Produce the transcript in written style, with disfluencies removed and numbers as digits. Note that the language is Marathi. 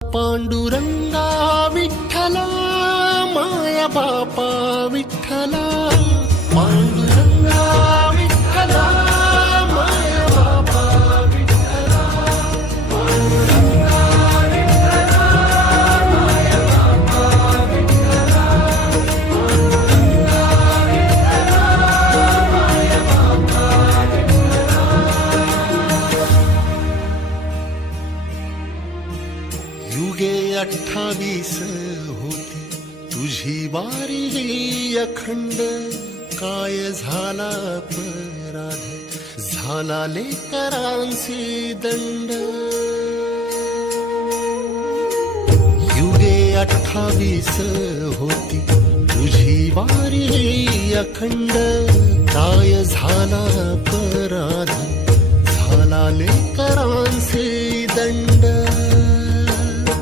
पांडुरंगा विठ्ठला माया बापा विठ्ठला पांडुरंगा विठ्ठला माया बापा विठ्ठला पांडुरंगा विठ्ठला माया बापा विठ्ठला पांडुरंगा विठ्ठला माया बापा विठ्ठला युगे 28 होती तुझी वारी ही अखंड काय झाला अपराध झाला लेकरांचे दंड युगे 28 होती तुझी वारी ही अखंड काय झाला अपराध झाला लेकरांचे दंड